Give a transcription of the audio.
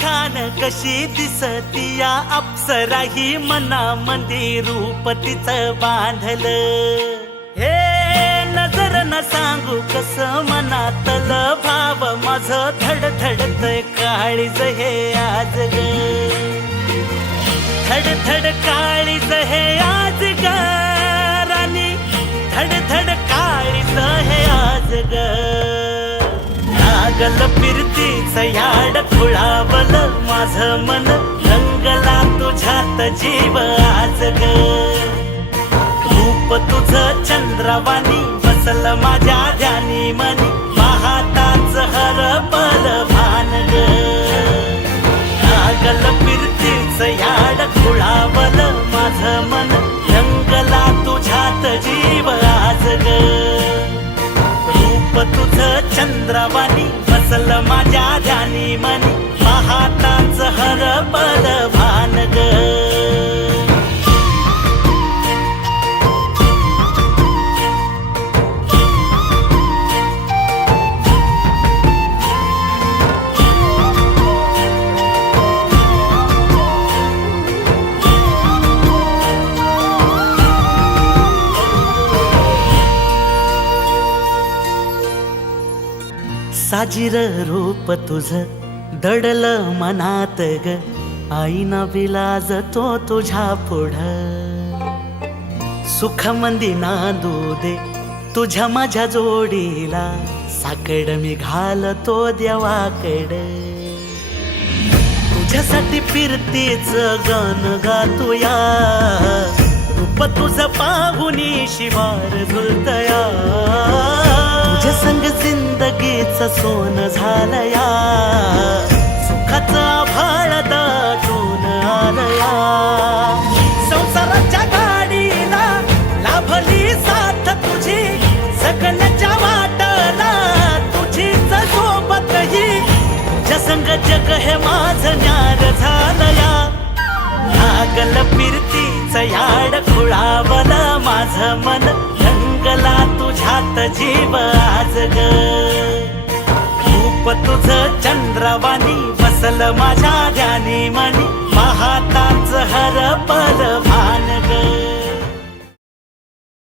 खान कशी दिसती या अप्सरा ही मनामध्ये रूप तिचं बांधलं. हे नजर न सांगू कस मनातलं भाव माझं धडधडतय काळीज हे आज ग. धडधड काळीज हे आज ग राणी, धडधड काळीज हे आज ग. लागल फिरतीच याड खुळावल माझं मन, रंगला तुझ्यात जीव आज ग. रूप तुझं चंद्रवाणी बसल माझ्या ध्यानी मनी, पाहताच हरपल भान ग. लागल फिरतीच याड खुळावल माझं मन, रंगला तुझ्यात जीव आज ग. रूप तुझं चंद्रवाणी बसल माझ्या ध्यानी मनी, पाहताच हरपल भान ग. साजीर रूप तुझं दडलं मनात ग, आईना विलाज तो तुझ्या पुढं. सुख मंदी नांदू दे तुझ्या माझ्या जोडीला, साकड मी घालतो देवाकड. तुझ्यासाठी फिरतीच गाणं गातोया, रूप तुझं पाहुनी शिवार झुलतया. तुझ्या संग जिंदगीच सोन झालया, सुखाचा आभाळ दाटून आलया. संसाराच्या गाडीला लाभली साथ तुझी, जगण्याच्या वाटला तुझीच सोबत ही. तुझ्या संग जग हे माझं न्यार झालया. लागल फिरतीच याड खुळावल माझं मन, रंगला तुझ्यात जीव आज ग. रूप तुझं चंद्रवाणी बसल माझ्या ध्यानी मनी, पाहताच हरपल भान ग.